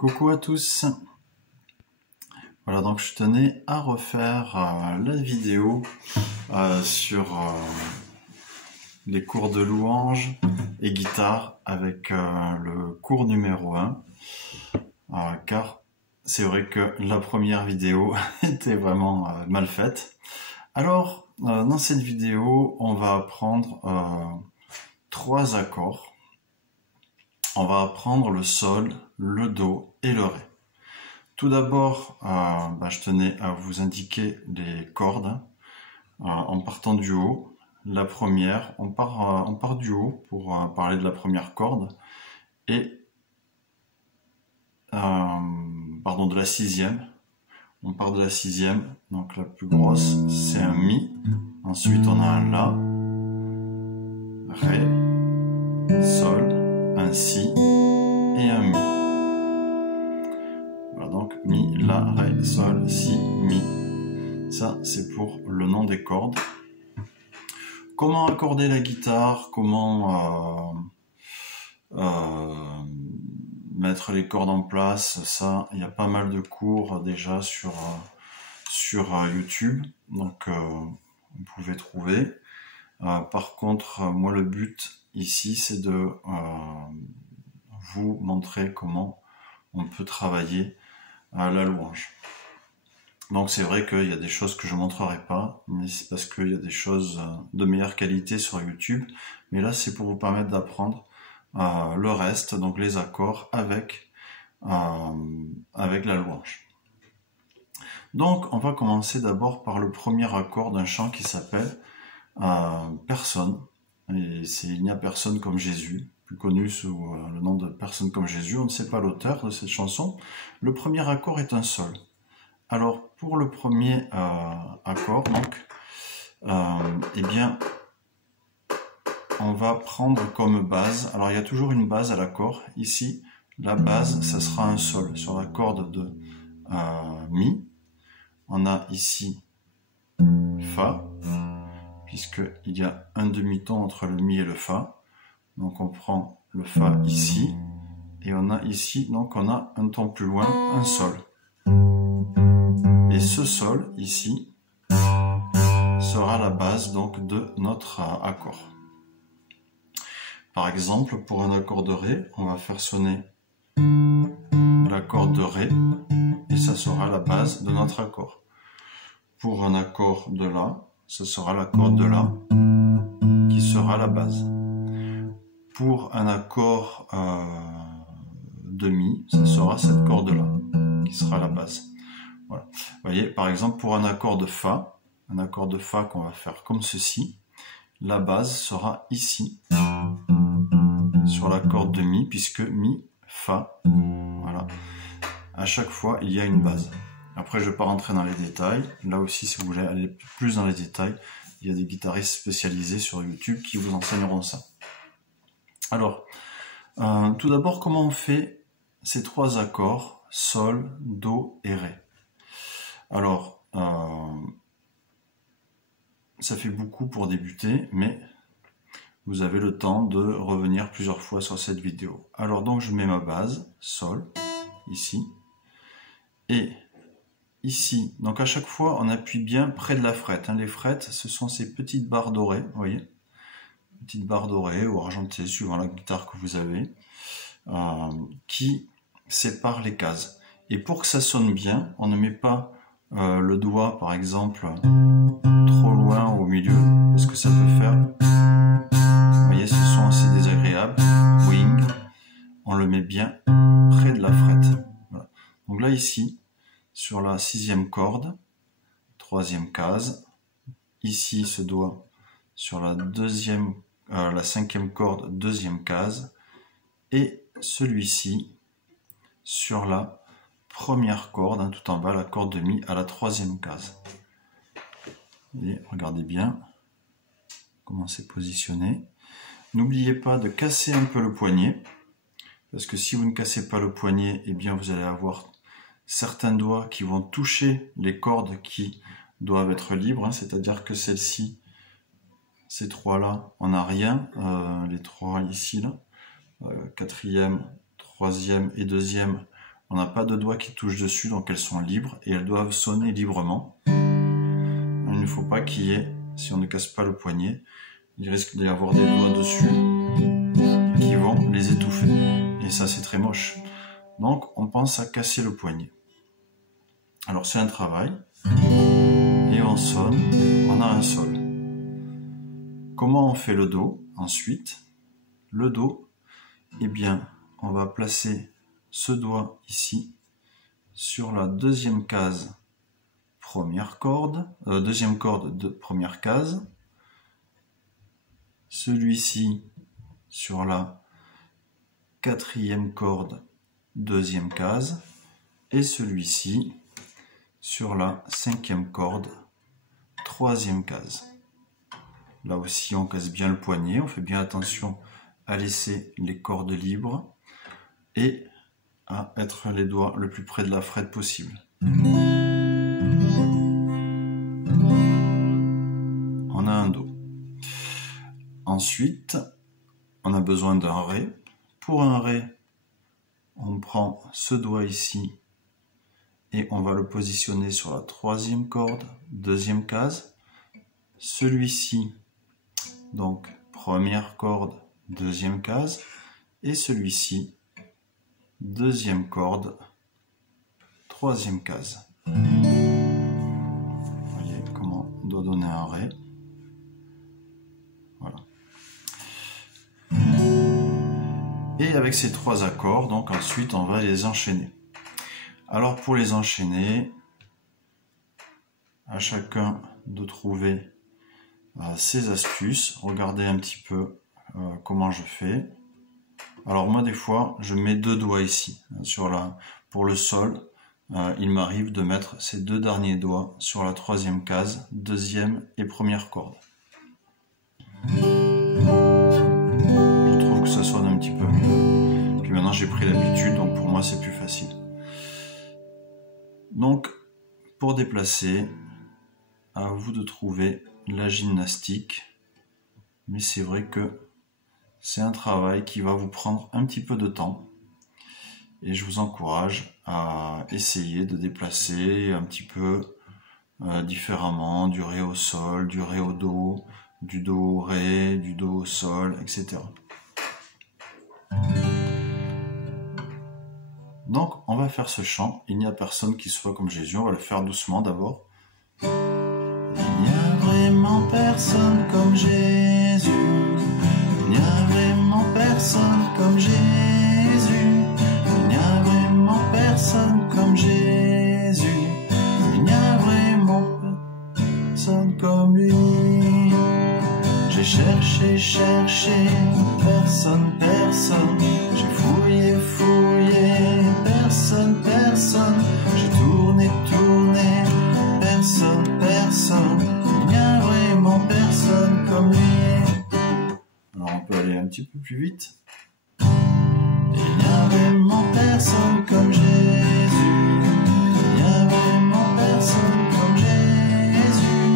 Coucou à tous. Voilà, donc je tenais à refaire la vidéo sur les cours de louange et guitare avec le cours numéro 1 car c'est vrai que la première vidéo était vraiment mal faite. Alors dans cette vidéo on va apprendre 3 accords. On va apprendre le sol, le do et le ré. Tout d'abord, je tenais à vous indiquer les cordes en partant du haut. La première, on part du haut pour parler de la première corde et de la sixième. On part de la sixième, donc la plus grosse, c'est un mi. Ensuite, on a un la, ré, sol, un si et un mi. Voilà, donc mi, la, ré, sol, si, mi. Ça, c'est pour le nom des cordes. Comment accorder la guitare, comment mettre les cordes en place, ça, il y a pas mal de cours déjà sur YouTube, donc vous pouvez trouver. Par contre, moi le but ici, c'est de vous montrer comment on peut travailler la louange. Donc c'est vrai qu'il y a des choses que je ne montrerai pas, mais c'est parce qu'il y a des choses de meilleure qualité sur YouTube. Mais là, c'est pour vous permettre d'apprendre le reste, donc les accords avec la louange. Donc on va commencer d'abord par le premier accord d'un chant qui s'appelle Personne. Et il n'y a personne comme Jésus, plus connu sous le nom de Personne comme Jésus. On ne sait pas l'auteur de cette chanson. Le premier accord est un sol. Alors pour le premier accord, donc, on va prendre comme base. Alors il y a toujours une base à l'accord. Ici, la base, ça sera un sol sur la corde de mi. On a ici fa, puisqu'il y a un demi-ton entre le mi et le fa. Donc on prend le fa ici, et on a ici, donc on a un ton plus loin, un sol. Et ce sol ici sera la base donc de notre accord. Par exemple, pour un accord de ré, on va faire sonner la corde de ré et ça sera la base de notre accord. Pour un accord de la, ce sera la corde de la qui sera la base. Pour un accord de mi, ce sera cette corde là qui sera la base. Voilà. Vous voyez, par exemple, pour un accord de fa qu'on va faire comme ceci, la base sera ici, sur la corde de mi, puisque mi, fa, voilà. À chaque fois, il y a une base. Après, je ne vais pas rentrer dans les détails. Là aussi, si vous voulez aller plus dans les détails, il y a des guitaristes spécialisés sur YouTube qui vous enseigneront ça. Alors, tout d'abord, comment on fait ces 3 accords, sol, do et ré? Alors, ça fait beaucoup pour débuter, mais vous avez le temps de revenir plusieurs fois sur cette vidéo. Alors donc je mets ma base, sol, ici, et ici, donc à chaque fois on appuie bien près de la frette. Les frettes, ce sont ces petites barres dorées, vous voyez, petites barres dorées ou argentées, suivant la guitare que vous avez, qui séparent les cases. Et pour que ça sonne bien, on ne met pas le doigt, par exemple, trop loin au milieu, parce que ça peut faire, vous voyez, ce son assez désagréable. Wing, on le met bien près de la frette. Voilà. Donc là, ici, sur la 6e corde, 3e case, ici ce doigt sur la 5e corde, 2e case, et celui-ci sur la première corde, tout en bas, la corde de mi à la 3e case. Et regardez bien comment c'est positionné. N'oubliez pas de casser un peu le poignet, parce que si vous ne cassez pas le poignet, eh bien vous allez avoir certains doigts qui vont toucher les cordes qui doivent être libres, c'est-à-dire que celle-ci, ces 3-là, on n'a rien, les 3 ici, là, 4e, 3e et 2e, On n'a pas de doigts qui touchent dessus, donc elles sont libres et elles doivent sonner librement. Il ne faut pas qu'il y ait, si on ne casse pas le poignet, il risque d'y avoir des doigts dessus qui vont les étouffer. Et ça, c'est très moche. Donc, on pense à casser le poignet. Alors, c'est un travail. Et on sonne, on a un sol. Comment on fait le Do ensuite? Le Do, eh bien, on va placer ce doigt ici sur la deuxième case deuxième corde de première case, celui-ci sur la quatrième corde deuxième case et celui-ci sur la cinquième corde troisième case. Là aussi on casse bien le poignet, on fait bien attention à laisser les cordes libres et à être les doigts le plus près de la frette possible. On a un Do. Ensuite, on a besoin d'un Ré. Pour un Ré, on prend ce doigt ici et on va le positionner sur la troisième corde, deuxième case. Celui-ci, donc première corde, deuxième case. Et celui-ci, deuxième corde, troisième case. Vous voyez comment on doit donner un Ré. Voilà. Et avec ces trois accords, donc ensuite on va les enchaîner. Alors pour les enchaîner, à chacun de trouver ses astuces. Regardez un petit peu comment je fais. Alors moi des fois je mets deux doigts ici pour le sol. Il m'arrive de mettre ces deux derniers doigts sur la troisième case, deuxième et première corde. Je trouve que ça sonne un petit peu mieux. Puis maintenant j'ai pris l'habitude, donc pour moi c'est plus facile. Donc pour déplacer, à vous de trouver la gymnastique. Mais c'est vrai que c'est un travail qui va vous prendre un petit peu de temps. Et je vous encourage à essayer de déplacer un petit peu différemment, du Ré au sol, du Ré au Do, du Do au Ré, du Do au sol, etc. Donc on va faire ce chant. Il n'y a personne qui soit comme Jésus. On va le faire doucement d'abord. Il n'y a vraiment personne comme Jésus. Il n'y a vraiment personne comme Jésus. Il n'y a vraiment personne comme Jésus. Il n'y a vraiment personne comme lui. J'ai cherché, cherché, personne, personne. J'ai fouillé, fouillé, personne, personne. J'ai tourné, tourné, personne, personne. Il n'y a vraiment personne comme lui. Alors on peut aller un petit peu plus vite. Il n'y a vraiment personne comme Jésus. Il n'y a vraiment personne comme Jésus.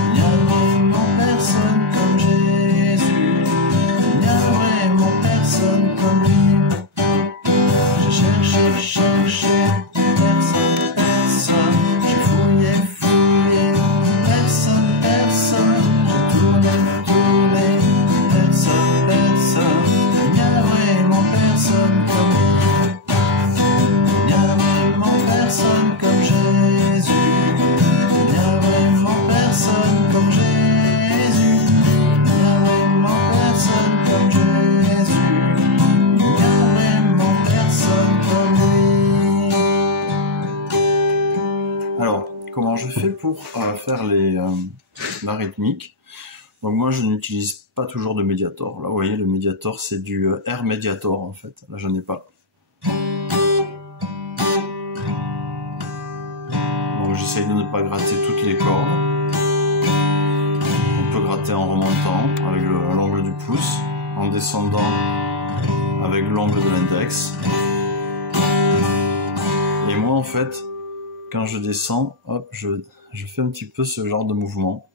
Il n'y a vraiment personne comme Jésus. Il n'y a vraiment personne comme lui. J'ai cherché, cherché, personne, personne. J'ai fouillé, fouillé, personne, personne. J'ai tourné, tourné, personne, personne. Il n'y a vraiment personne comme lui. Il n'y a vraiment personne comme Jésus. Il n'y a vraiment personne comme Jésus. Il n'y a vraiment personne comme Jésus. Il n'y a vraiment personne comme lui. Alors, comment je fais pour faire la rythmique? Donc moi je n'utilise pas toujours de médiator. Là vous voyez le médiator c'est du air médiator en fait. Là je n'ai pas. Donc j'essaye de ne pas gratter toutes les cordes. On peut gratter en remontant avec l'angle du pouce, en descendant avec l'angle de l'index. Et moi en fait, quand je descends, hop, je fais un petit peu ce genre de mouvement.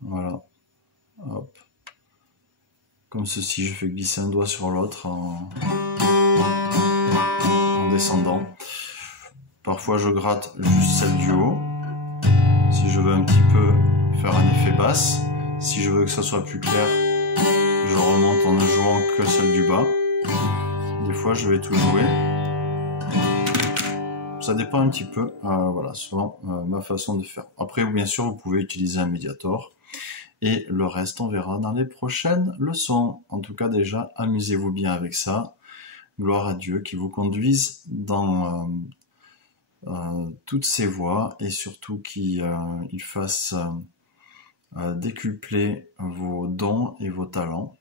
Voilà. Hop. Comme ceci, je fais glisser un doigt sur l'autre en descendant. Parfois je gratte juste celle du haut, si je veux un petit peu faire un effet basse. Si je veux que ça soit plus clair, je remonte en ne jouant que celle du bas. Des fois je vais tout jouer. Ça dépend un petit peu, voilà, selon ma façon de faire. Après, bien sûr, vous pouvez utiliser un médiator. Et le reste, on verra dans les prochaines leçons. En tout cas, déjà, amusez-vous bien avec ça. Gloire à Dieu qui vous conduise dans toutes ces voies et surtout qu'il fasse décupler vos dons et vos talents.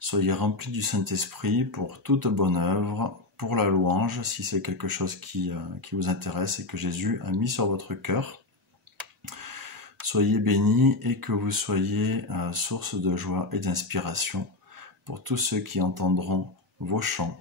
Soyez remplis du Saint-Esprit pour toute bonne œuvre, pour la louange, si c'est quelque chose qui vous intéresse et que Jésus a mis sur votre cœur. Soyez bénis et que vous soyez source de joie et d'inspiration pour tous ceux qui entendront vos chants.